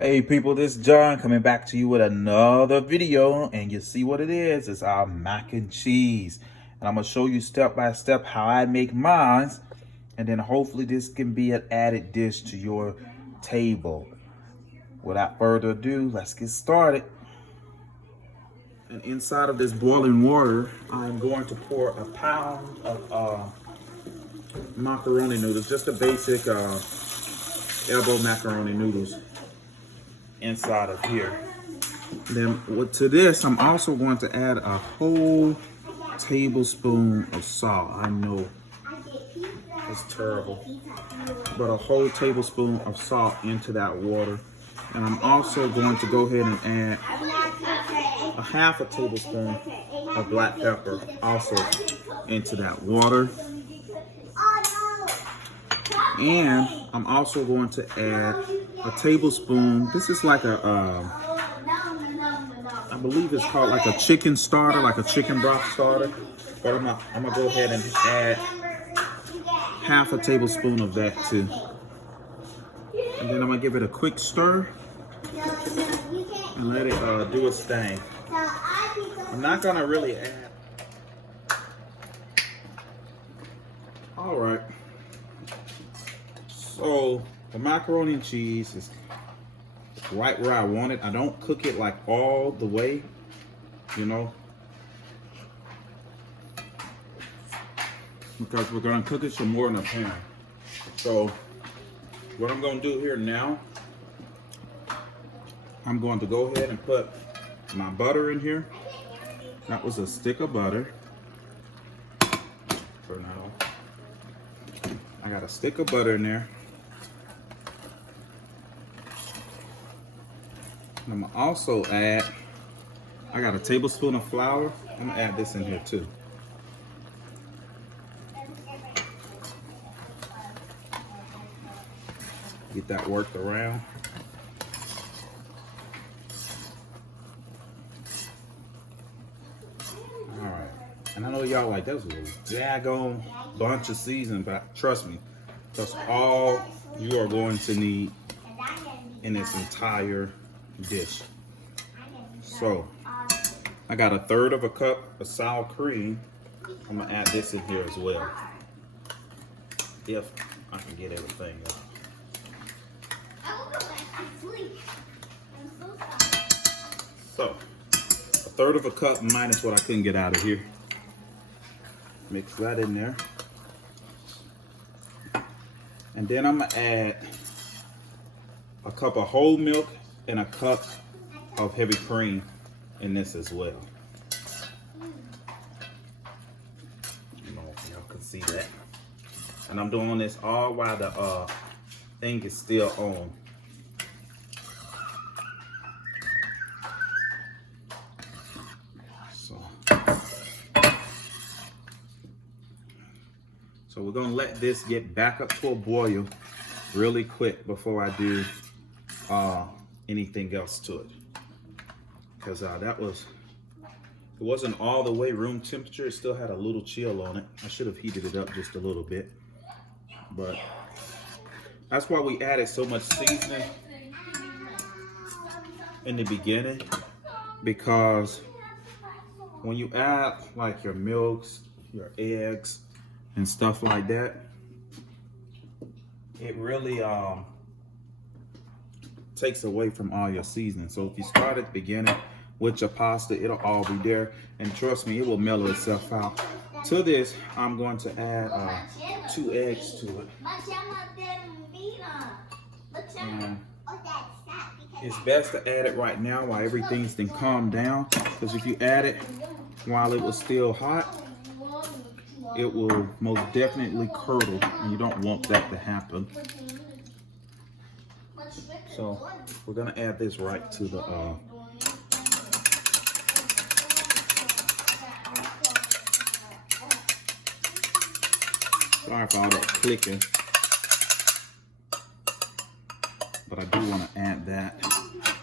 Hey people, this is John coming back to you with another video, and you see what it is. It's our mac and cheese. And I'm going to show you step by step how I make mine, and then hopefully this can be an added dish to your table. Without further ado, let's get started. And inside of this boiling water, I'm going to pour a pound of macaroni noodles, just the basic elbow macaroni noodles inside of here. Then to this, I'm also going to add a whole tablespoon of salt. I know it's terrible, but a whole tablespoon of salt into that water. And I'm also going to go ahead and add a half a tablespoon of black pepper also into that water. And I'm also going to add a tablespoon. This is like a, I believe it's called like a chicken starter, like a chicken broth starter. But I'm gonna go ahead and add half a tablespoon of that too. And then I'm gonna give it a quick stir and let it do its thing. I'm not gonna really add. All right. So the macaroni and cheese is right where I want it. I don't cook it like all the way, you know, because we're gonna cook it some more in a pan. So what I'm gonna do here now, I'm going to go ahead and put my butter in here. That was a stick of butter. Turn that off. I got a stick of butter in there. I'm gonna also add, I got a tablespoon of flour. I'm gonna add this in here too. Get that worked around. All right, and I know y'all like, that's a daggone bunch of seasoning, but trust me, that's all you are going to need in this entire dish. So I got a third of a cup of sour cream. I'm gonna add this in here as well, if I can get everything up. So a third of a cup minus what I couldn't get out of here. Mix that in there, and then I'm gonna add a cup of whole milk and a cup of heavy cream in this as well. I don't know if y'all can see that. And I'm doing this all while the thing is still on. So we're gonna let this get back up to a boil really quick before I do anything else to it, because it wasn't all the way room temperature. It still had a little chill on it. I should have heated it up just a little bit, but that's why we added so much seasoning in the beginning, because when you add like your milks, your eggs and stuff like that, it really takes away from all your seasoning. So if you start at the beginning with your pasta, it'll all be there, and trust me, it will mellow itself out. To this, I'm going to add 2 eggs to it. And it's best to add it right now while everything's been calmed down, because if you add it while it was still hot, it will most definitely curdle, and you don't want that to happen. So we're gonna add this right to the sorry for all that clicking, but I do want to add that.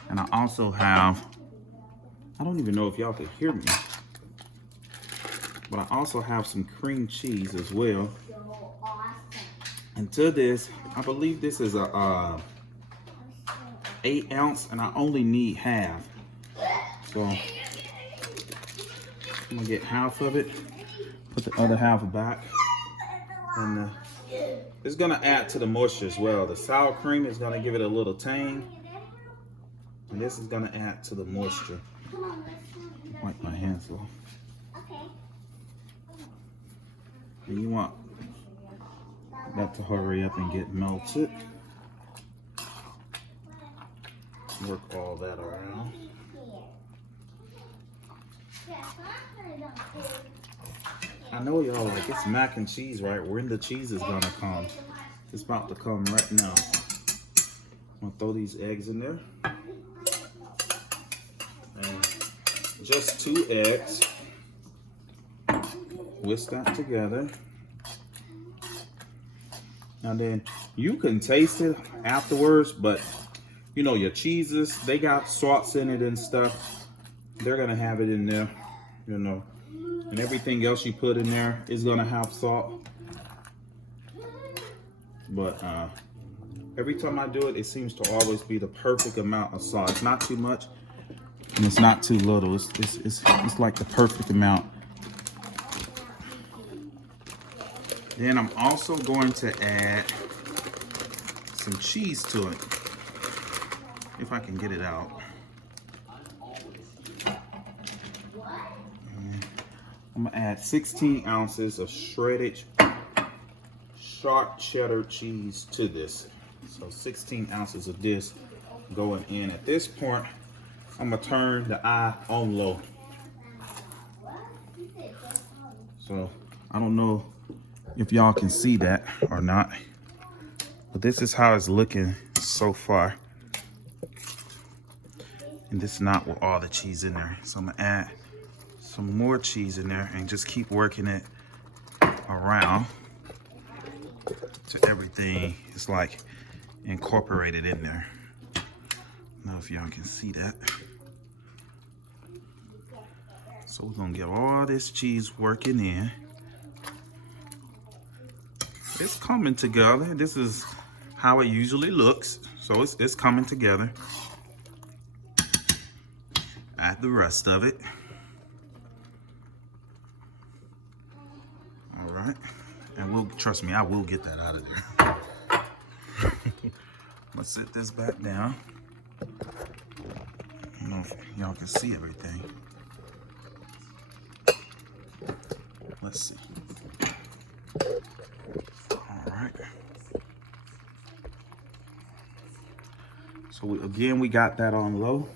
And I also have, I don't even know if y'all can hear me, but I also have some cream cheese as well. And to this, I believe this is a 8 ounce and I only need half. So I'm gonna get half of it, put the other half back, and it's gonna add to the moisture as well. The sour cream is gonna give it a little tang, and this is gonna add to the moisture. Wipe my hands off. And you want that to hurry up and get melted. Work all that around. I know y'all like it's mac and cheese, right? When the cheese is gonna come. It's about to come right now. I'm gonna throw these eggs in there. And just 2 eggs. Whisk that together. And then you can taste it afterwards, but you know, your cheeses, they got salts in it and stuff. They're gonna have it in there, you know. And everything else you put in there is gonna have salt. But every time I do it, it seems to always be the perfect amount of salt. It's not too much, and it's not too little. It's like the perfect amount. Then I'm also going to add some cheese to it, if I can get it out. I'm gonna add 16 ounces of shredded sharp cheddar cheese to this. So 16 ounces of this going in. At this point, I'm gonna turn the eye on low. So I don't know if y'all can see that or not, but this is how it's looking so far. And this is not with all the cheese in there. So I'm gonna add some more cheese in there and just keep working it around to everything is like incorporated in there. I don't know if y'all can see that. So we're gonna get all this cheese working in. It's coming together. This is how it usually looks. So it's coming together. Add the rest of it. All right. And we'll, trust me, I will get that out of there. Let's set this back down. I don't know if y'all can see everything. Let's see. All right. So we got that on low.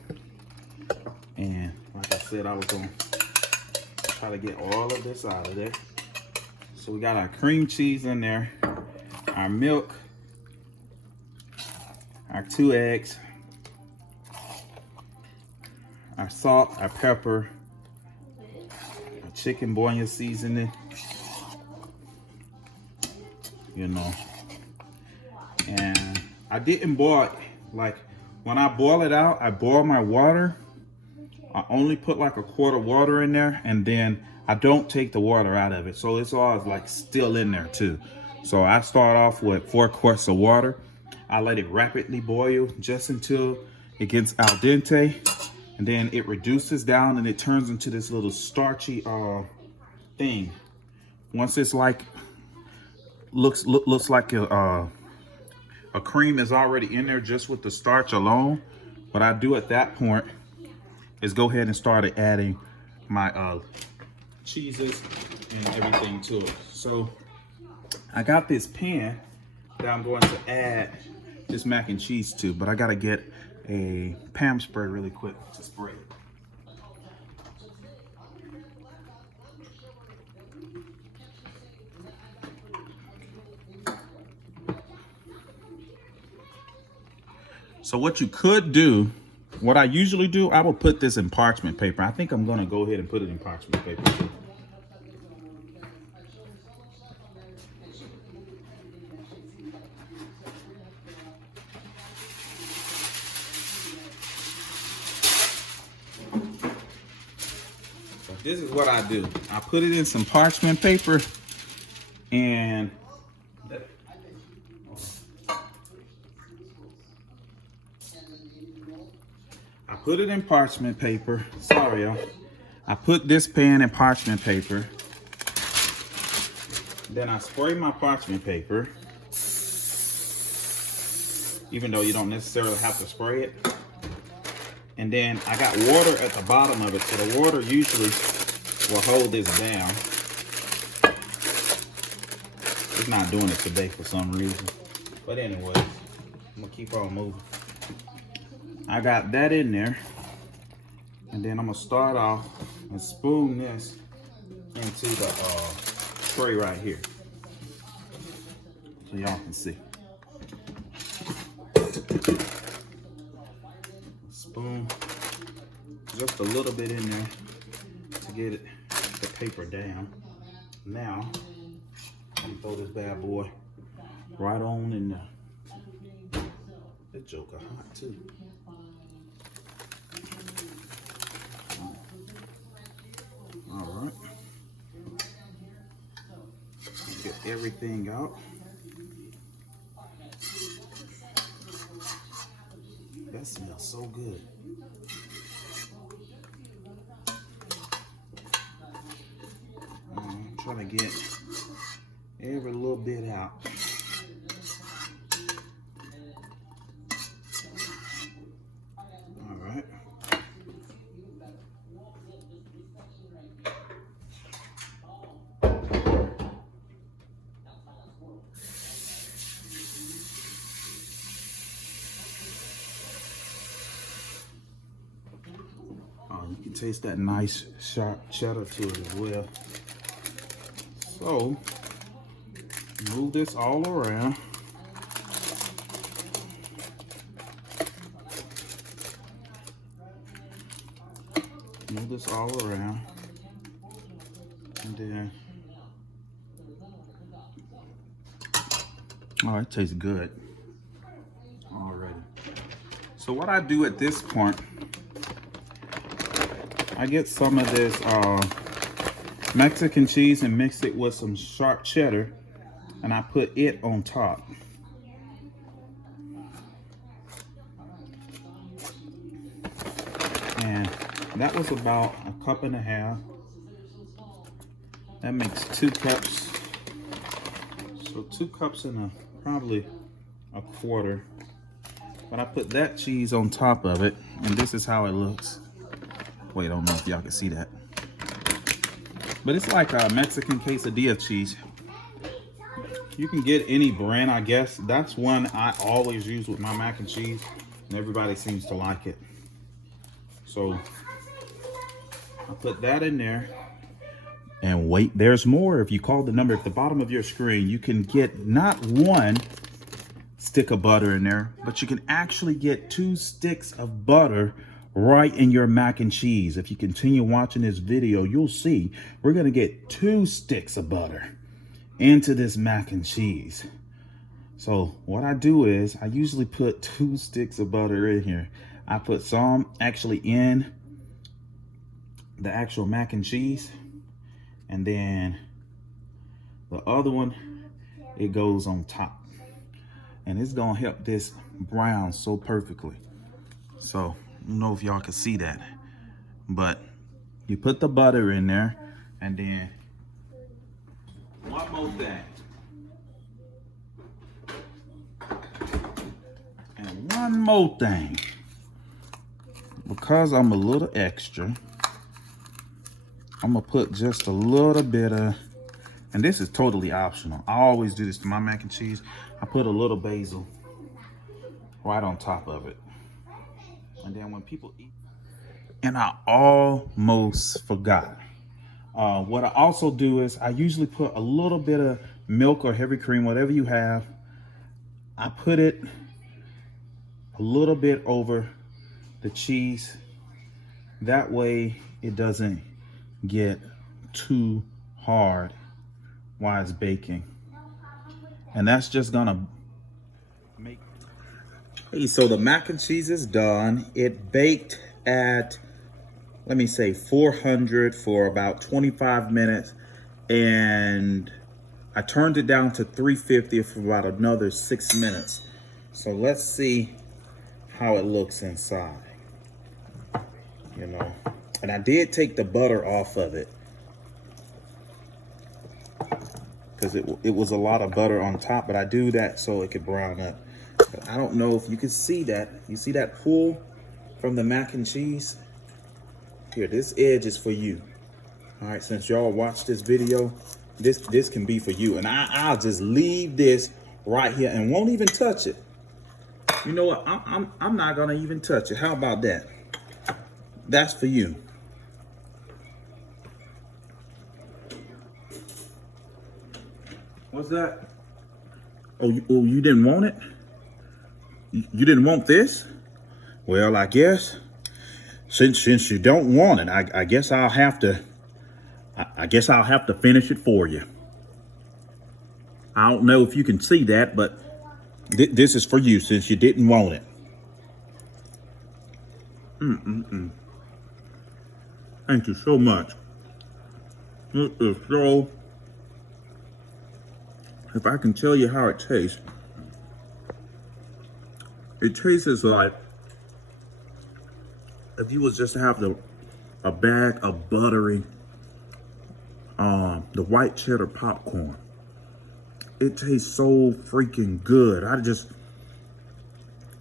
And like I said, I was gonna try to get all of this out of there. So we got our cream cheese in there, our milk, our 2 eggs, our salt, our pepper, our chicken bouillon seasoning, you know. And I didn't boil it. Like when I boil it out, I boil my water. I only put like a quart of water in there, and then I don't take the water out of it. So it's all like still in there too. So I start off with 4 quarts of water. I let it rapidly boil just until it gets al dente, and then it reduces down and it turns into this little starchy thing. Once it's like looks like a cream is already in there just with the starch alone. What I do at that point is go ahead and start adding my cheeses and everything to it. So I got this pan that I'm going to add this mac and cheese to, but I gotta get a Pam spray really quick to spray it. So what you could do, what I usually do, I will put this in parchment paper. I think I'm gonna go ahead and put it in parchment paper too. So this is what I do. I put it in some parchment paper, and I put it in parchment paper. Sorry, y'all. I put this pan in parchment paper. Then I spray my parchment paper. Even though you don't necessarily have to spray it. And then I got water at the bottom of it, so the water usually will hold this down. It's not doing it today for some reason. But anyways, I'm gonna keep on moving. I got that in there. And then I'm gonna start off and spoon this into the tray right here. So y'all can see. Spoon just a little bit in there to get it, the paper down. Now, I'm gonna throw this bad boy right on in there. This joker hot too. All right. Get everything out. That smells so good. I'm trying to get every little bit out. All right. You can taste that nice sharp cheddar to it as well. So, move this all around. Move this all around. And then, oh, it tastes good already. So what I do at this point, I get some of this Mexican cheese and mix it with some sharp cheddar, and I put it on top. And that was about a cup and a half. That makes 2 cups. So 2 cups and probably a quarter. But I put that cheese on top of it, and this is how it looks. Wait, I don't know if y'all can see that. But it's like a Mexican quesadilla cheese. You can get any brand, I guess. That's one I always use with my mac and cheese, and everybody seems to like it. So I put that in there. And wait, there's more. If you call the number at the bottom of your screen, you can get not 1 stick of butter in there, but you can actually get 2 sticks of butter right in your mac and cheese. If you continue watching this video, you'll see we're gonna get 2 sticks of butter into this mac and cheese. So what I do is I usually put 2 sticks of butter in here. I put some actually in the actual mac and cheese, and then the other one, it goes on top, and it's gonna help this brown so perfectly. So I don't know if y'all can see that, but you put the butter in there, and then one more thing. And one more thing. Because I'm a little extra, I'm gonna put just a little bit of, and this is totally optional. I always do this to my mac and cheese. I put a little basil right on top of it. And then when people eat, and I almost forgot. What I also do is I usually put a little bit of milk or heavy cream, whatever you have. I put it a little bit over the cheese. That way it doesn't get too hard while it's baking. And that's just gonna make. Hey, so the mac and cheese is done. It baked at, let me say 400 for about 25 minutes. And I turned it down to 350 for about another 6 minutes. So let's see how it looks inside, you know. And I did take the butter off of it because it was a lot of butter on top, but I do that so it could brown up. But I don't know if you can see that. You see that pull from the mac and cheese? Here, this edge is for you. All right, since y'all watched this video, this can be for you. And I'll just leave this right here and won't even touch it. You know what? I'm not gonna even touch it. How about that? That's for you. What's that? Oh, you didn't want it? You didn't want this? Well, I guess since you don't want it, I guess I'll have to. I guess I'll have to finish it for you. I don't know if you can see that, but this is for you since you didn't want it. Thank you so much. It is so. If I can tell you how it tastes like if you was just to have a bag of buttery, the white cheddar popcorn. It tastes so freaking good.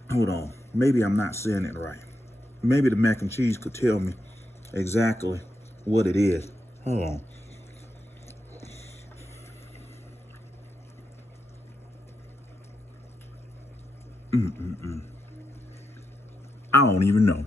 Hold on. Maybe I'm not saying it right. Maybe the mac and cheese could tell me exactly what it is. Hold on. I don't even know.